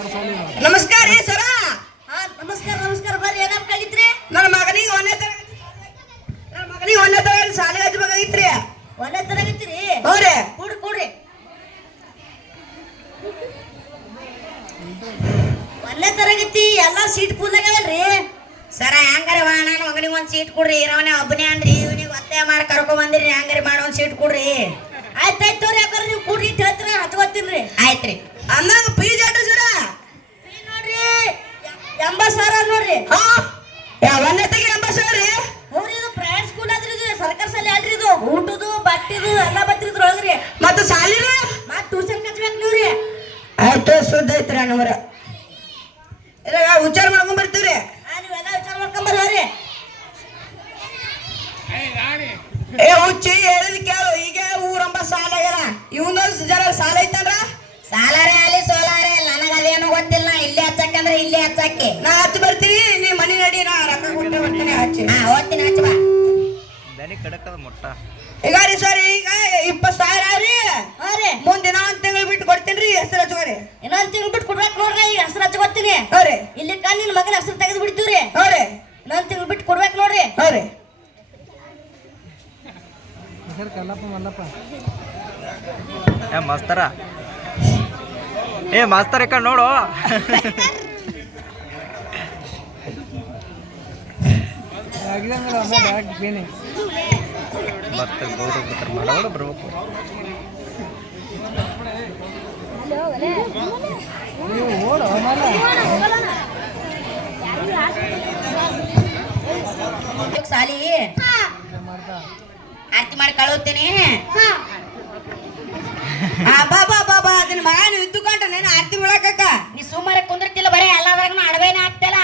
ನಮಸ್ಕಾರ ರೀ ಸರ. ನಮಸ್ಕಾರ ಬರ್ರಿ. ಏನಪ್ಪ ಕಲಿತ್ರಿ? ನನ್ನ ಮಗನಿಗೆ ಒಂದೇ ತರಗತಿ ಶಾಲೆಗೆ ಹಚ್ಚಬೇಕಾಗಿತ್ರಿ. ಒಂದೇ ತರಗತಿರಿ? ಹೌದ್ರಿ. ಕೂಡ್ರಿ ಒಂದೇ ತರಗತಿ ಎಲ್ಲಾ ಸೀಟ್ ಫುಲ್ ಆಗ್ಯಾವಲ್ರಿ ಸರ. ಹ್ಯಾಂಗಾರೆ ನಾನು ಮಗನಿಗೆ ಒಂದ್ ಸೀಟ್ ಕೊಡ್ರಿ. ಇರೋನೇ ಒಬ್ಬನೇ ಅನ್ರಿ, ಇವನಿಗೆ ಒತ್ತೆ ಮಾಡಿ ಕರ್ಕೊಂಡ್ ಬಂದಿರಿ. ಹ್ಯಾಂಗಾರೆ ಮಾಡಿ ಒಂದ್ ಸೀಟ್ ಕೊಡ್ರಿ. ಆಯ್ತಾಯ್ತು ತೋರಿ. ಯಾಕಂದ್ರೆ ನೀವು ಕೂಡ್ರಿ ಇಟ್ಟು ಹೇಳ್ತೀರ ಹಚ್ಕೋತೀನ್ರಿ. ಆಯ್ತ್ರಿ. ಅಂದಂಗ ಫೀಸ್ ಎಷ್ಟು ಸರ? ನೋಡ್ರಿ 80,000 ನೋಡ್ರಿ. ಒಂದೇ ತೆಗಿ 80,000 ರೀ. ಹೌದ್ರಿ, ಇದು ಪ್ರೈವೇಟ್ ಸ್ಕೂಲ್ ಆದ್ರಿ, ಇದು ಸರ್ಕಾರಿ ಶಾಲೆ ಅಲ್ರಿ. ಇದು ಊಟದು ಬಟ್ಟಿದು ಎಲ್ಲ ಬತ್ತಿದ್ರು ಒಳಗ್ರಿ. ಮತ್ತು ಶಾಲಿನ ಮತ್ ಟ್ಯೂಷನ್ ಕಚ್ಬೇಕು ನೀವ್ರಿ. ಆಯ್ತು, ಸುದ್ದ ಐತ್ರಿ ಅಣ್ಣವರ. ವಿಚಾರ ಮಾಡ್ಕೊಂಡ್ ಬರ್ತೀವ್ರಿ. ನೀವೆಲ್ಲ ವಿಚಾರ ಮಾಡ್ಕೊಂಬರ್ರಿ. ಹುಚ್ಚಿ ಹೇಳಿದ್ ಕೇಳು. ಈಗ ಊರಂಬ ಸಾಲ ಆಗ್ಯಾರ. ಇವನೊಂದು ಜನ ಸಾಲ ಐತಂದ್ರ ಸಾಲಾರೆ ಅಲ್ಲಿ ಸೋಲಾರೆ ನನಗ ಅದೇನು ಗೊತ್ತಿಲ್ಲ. ಇಲ್ಲಿ ಹಚ್ಚಕ್ಕಂದ್ರೆ ಇಲ್ಲಿ ಹಚ್ಚಕ್ಕೆ ನಾ ಹಚ್ಚಿ ಬರ್ತೀನಿ. ನೀ ಮನಿ ನಡಿ, ನಾ ರೊಕ್ಕ ಕೊಟ್ಟೆ ಬರ್ತೀನಿ. ಹಚ್ಚಿ ಓದ್ತೀನಿ, ಹಚ್ಚ ಬಾ. ಈಗ ರೀ ಸರ್, ಈಗ 20,000 ರೀ. ಮುಂದಿನ ಒಂದ್ ತಿಂಗಳು ಬಿಟ್ಟು ಕೊಡ್ತೀನಿ ರೀ. ಹೆಸರು ಹಚ್ಕೋರಿ. ಇನ್ನೊಂದ್ ತಿಂಗ್ ಬಿಟ್ಟು ಕೊಡ್ಬೇಕು ನೋಡ್ರಿ. ಈಗ ಹೆಸರು ಹಚ್ಕೋತೀನಿ. ಹೌರಿ. ಇಲ್ಲಿ ನಿನ್ ಮಗನ ಹೆಸರು ತೆಗೆದು ಬಿಡ್ತೀವ್ರಿ. ಹೌರಿ. ಇನ್ನೊಂದ್ ತಿಂಗ್ ಬಿಟ್ಟು ಕೊಡ್ಬೇಕು ನೋಡ್ರಿ. ಹೌರಿ. ಮಾಸ್ತರ ಮಾಸ್ತರ ಈ ಕಡೆ ನೋಡು. ಬರ್ಬೇಕು. ಸಾಲಿ ಆರ್ತಿ ಮಾಡಿ ಕಳುತ್ತೀನಿ. ಬಾಬಾ ಅದನ್ನ ಮಗನ ಇದ್ದುಕೊಂಡ ನೀನು ಆರ್ತಿ ಬಿಡಾಕಕ್ಕ. ನೀ ಸುಮಾರು ಕುಂದಿರ್ತಿಲ್ಲ, ಬರೀ ಎಲ್ಲಾದ್ರಾಗ ಅಡವೇನ ಆಗ್ತಲ್ಲ.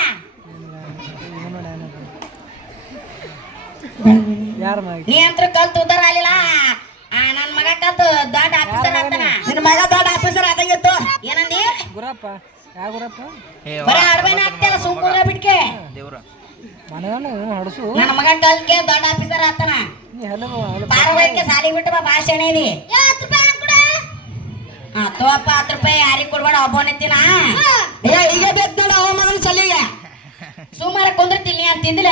ನೀ ಅಂತ ಕಲ್ತು ಉದ್ದಾರ ಆಗಲಿಲ್ಲ. ನನ್ ಮಗ ಕಲ್ತು ದೊಡ್ಡ ಆಫೀಸರ್ ಆಗ್ತಾನ. ನಿನ್ನ ಮಗ ದೊಡ್ಡ ಆಫೀಸರ್ ಆದಂಗಿತ್ತು. ಏನಂದಿ? ಗುರಪ್ಪ ಯಾವ ಗುರಪ್ಪ? ಬರೀ ಅಡವೇನ ಆಗ್ತಲ್ಲ, ಸುಮ್ಮನೆ ಬಿಟ್ಕೆ. ನನ್ನ ಮಗ ಕಲ್ಕೆ ದೊಡ್ಡ ಆಫೀಸರ್ ಆಗ್ತಾನ. ಪಾರವಾಡಿಕೆ ಸಾಲಿಗೆ ಬಿಟ್ಟು ಬಾ, ಭಾಷಣ ಇದೆ. ತೋಪ್ಪ 10 ರೂಪಾಯಿ ಯಾರಿಗೆ ಕೊಡ್ಬೇಡ, ಒಬ್ಬನೆತ್ತಿನ. ಈಗ ಬೇಕು ನೋಡ ಅವ ಮಗನ ಸಲಿಗೆ. ಸುಮಾರು ಕುಂದಿರ್ತೀನಿ ಅಂತ ತಿಂದಿಲ್ಲ.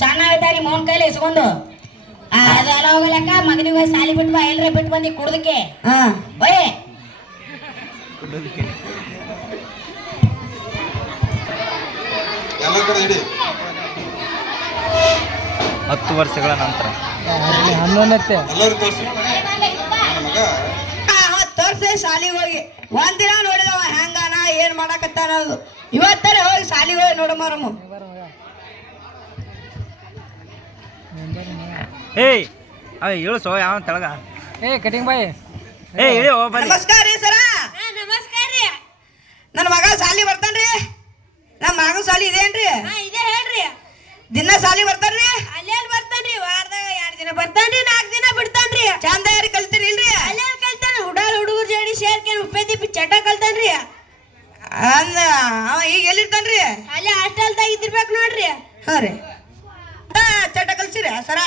ಸಣ್ಣ ಇದ್ದಾರಿ ಮೌನ್ ಕೈಲಿ ಇಸ್ಕೊಂಡು ಅದೆಲ್ಲ ಹೋಗಲಕ್ಕ. ಮಗನಿಗೆ ಹೋಗಿ ಸಾಲಿ ಬಿಟ್ಟು ಬಾ. ಎಲ್ರ ಬಿಟ್ಟು ಬಂದಿ ಕುಡ್ದಕ್ಕೆ. ಓಯ್ 10 ವರ್ಷಗಳ ನಂತರ 11ನೇ ತೋರ್ಸಿ ಶಾಲಿಗೆ ಹೋಗಿ. ಒಂದಿನ ನೋಡಿದವ ಹೆಂಗಾನ ಏನ್ ಮಾಡಕತ್ತಾನ ಅನ್ನೋದು. ಇವತ್ತರ ಹೋಗಿ ಶಾಲಿಗೆ ಹೋಗಿ ನೋಡಮಾರಮ್ಮ. ಇಳಿಸೋ ಯಾವ ತೆಳಗ. ಕಟಿಂಗ್ ಬಾಯ್. ಇಳಿ. ನಮಸ್ಕಾರ ರೀ ಸರ. ನಮಸ್ಕಾರ ರೀ. ನನ್ನ ಮಗ ಶಾಲಿ ಬರ್ತಾನ್ರಿ. ನಮ್ಮ ಮಗನ ಶಾಲಿ ಇದೇನ್ರಿ? ಇದೇ ಹೇಳ್ರಿ. ದಿನ ಶಾಲಿ ಬರ್ತಾನ್ರಿ. ಅಲ್ಲೇ ಬರ್ತಾನ್ರಿ. ವಾರದಾಗ 2 ದಿನ ಬರ್ತಾನ್ರಿ, 4 ದಿನ ಬಿಡ್ತಾನ್ರಿ. ಚಂದ ಯಾರು ಕಲ್ತೀರಿ ಇಲ್ರಿ? ಅಲ್ಲೇ ಕಲ್ತಾನ. ಹುಡುಗರು ಜೋಡಿ ಸೇರ್ಕೊಂಡು ಉಪ್ಪೇದಿ ಚಟ ಕಲ್ತಾನ್ರಿ. ಅಂದ ಅವ ಈಗ ಎಲ್ಲಿರ್ತಾನ್ರಿ? ಅಲ್ಲೇ ಹಾಸ್ಟೆಲ್ದಾಗ ಇದ್ದಿರ್ಬೇಕು ನೋಡ್ರಿ. ಹಾ ರೀ. ಚಟ ಕಲ್ಸಿರ ಸರ?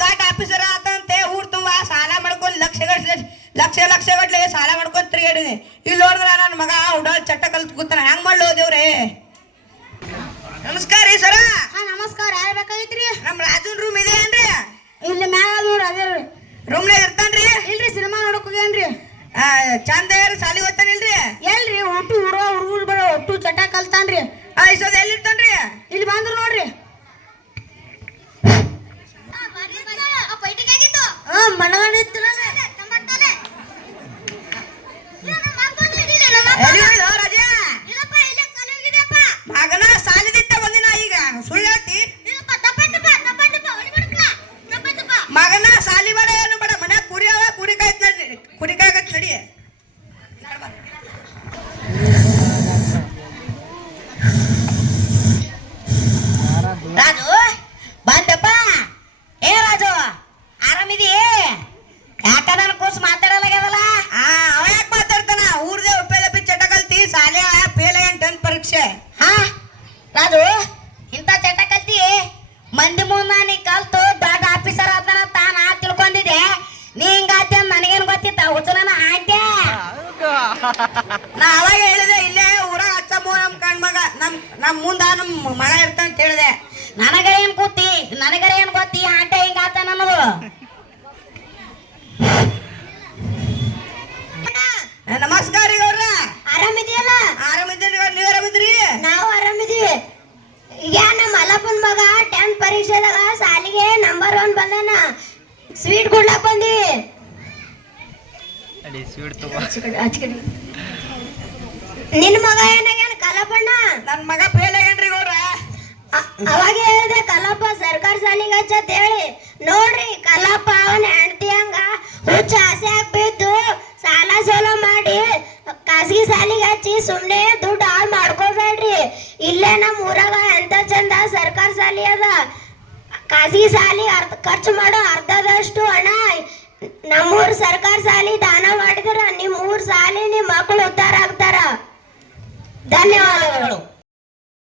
ಘಾಟ್ ಆಫೀಸರ್ ಆತಂತೆ. ಊರ್ ತುಂಬಾ ಸಾಲ ಮಾಡ್ಕೊಂಡು ಲಕ್ಷ ಗಟ್ಲೆ ಸಾಲ ಮಾಡ್ಕೊಂಡ್ ತಿರುಗಾಡಿನಿ. ಇಲ್ಲಿ ನೋಡಿದ್ರ ನನ್ನ ಮಗ ಹುಡುಗ ಚಟ್ಟ ಕಲ್ತ್ ಕೂತಾನ. ಹೆಂಗ್ ಮಾಡ್ಲೋ ದೇವ್ರೆ. ನಮಸ್ಕಾರ ರೀ ಸರ. ನಮಸ್ಕಾರ. ಯಾರು ಬೇಕಾಗಿತ್ರಿ? ನಮ್ ರಾಜನ್ ರೂಮ್ ಇದೆ ಏನ್ರಿ? ಇಲ್ಲಿ ಮ್ಯಾಗ ನೋಡ್ರಿ. ಅದೇ ರೂಮ್ನಾಗ ಇರ್ತಾನ್ರಿ? ಇಲ್ರಿ, ಸಿನಿಮಾ ನೋಡಕ್ ಹೋಗ್ಯಾನ್ರಿ. ಚಂದ ಯಾರು ಸಾಲಿ ಓದ್ತಾನಿಲ್ರಿ? ಎಲ್ರಿ ಹುಡುಗರು ಬರೋ ಒಟ್ಟು ಚಟ ಕಲ್ತಾನ್ರಿ. ಇಸೋದ್ ಎಲ್ಲಿರ್ತಾನ್ರಿ? ಇಲ್ಲಿ ಬಂದ್ರು ನೋಡ್ರಿ. ಮನಗಂಡ ಮಗನ ಸಾಲಿದಿತ್ತ ಬಂದಿನ. ಈಗ ಸುಳ್ಳು ಹೇಳ್ತಿ? ಮಗನ ಸಾಲಿ ಬೇಡ, ಏನು ಬೇಡ. ಮನ್ಯಾಗ ಕುರಿ ಅವ, ಕುರಿ ಕಾಯ್ತು ನಡಿ. ಕುರಿ ಕಾಯಕತ್ ನಡಿ. ರಾಜು ಬಂದಪ್ಪ. ರಾಜು ಆರಾಮಿದಿ? ನಾ ಅವಾಗ ಹೇಳಿದೆ ಇಲ್ಲೇ ಊರಾಗ ಹಚ್ಚಮ್ಮ ನಮ್ ಕಣ್ಮಗ ನಮ್ ಮುಂದ ನಮ್ ಮಗ ಇರ್ತಾನ ಅಂತ ಹೇಳಿದೆ. ನನಗರ ಏನ್ ಕೂತಿ ನನಗರ ಏನ್ ಗೊತ್ತಿ ಆಟ ಹಿಂಗ ಆತ ನನ್ನದು. ನಮಸ್ಕಾರ ರೀ ಗೌಡ್ರ. ಆರಾಮಿದೆಯಲ್ಲ? ಆರಾಮಿದ್ದೀರಿ ನೀವ್ ಆರಾಮಿದ್ರಿ? ನಾವು ಆರಾಮಿದೀವಿ. ಈಗ ನಮ್ಮ ಮಲ್ಲಪ್ಪನ ಮಗ 10th ಪರೀಕ್ಷೆದಾಗ ಸಾಲಿಗೆ ನಂಬರ್ 1 ಬಂದಾನ. ಸ್ವೀಟ್ ಕೊಡ್ಲಾಕ್ ಬಂದೀವಿ. ಅಡಿ ಸ್ವೀಟ್ ತಗೋ. ನಿನ್ನ ಮಗ ಏನಾಗ್ಯಾನ ಕಲ್ಲಪ್ಪಣ್ಣ? ನನ್ ಮಗ ಫೇಲ್ ಆಗ್ಯಾನ್ರಿ ಗೌಡ್ರ. ಅವಾಗ ಹೇಳಿದೆ ಕಲ್ಲಪ್ಪ ಸರ್ಕಾರಿ ಶಾಲಿಗೆ ಹಚ್ಚತ್ ಹೇಳಿ. ನೋಡ್ರಿ ಕಲ್ಲಪ್ಪ ಅವನ ಹೆಂಡತಿ ಹಂಗ ಹುಚ್ಚ ಆಸೆ ಆಗ್ಬಿದ್ದು ಸಾಲ ಸೋಲ ಮಾಡಿ ಖಾಸಗಿ ಶಾಲಿಗೆ ಹಚ್ಚಿ ಸುಮ್ಮನೆ ದುಡ್ಡು ಹಾಳು ಮಾಡ್ಕೋಬೇಡ್ರಿ. ಇಲ್ಲೇ ನಮ್ಮ ಊರಾಗ ಎಂತ ಚಂದ ಸರ್ಕಾರಿ ಶಾಲಿ ಅದ. ಖಾಸಗಿ ಶಾಲಿ ಖರ್ಚು ಮಾಡೋ ಅರ್ಧದಷ್ಟು ಹಣ ನಮ್ಮೂರ್ ಸರ್ಕಾರಿ ಶಾಲಿ ದಾನ ಮಾಡಿದ್ರ ನಿಮ್ಮ ಊರ್ ಶಾಲಿ ನಿಮ್ಮ ಮಕ್ಕಳು ಉದ್ಧಾರ ಆಗ್ತಾರ. ಧನ್ಯವಾದಗಳು.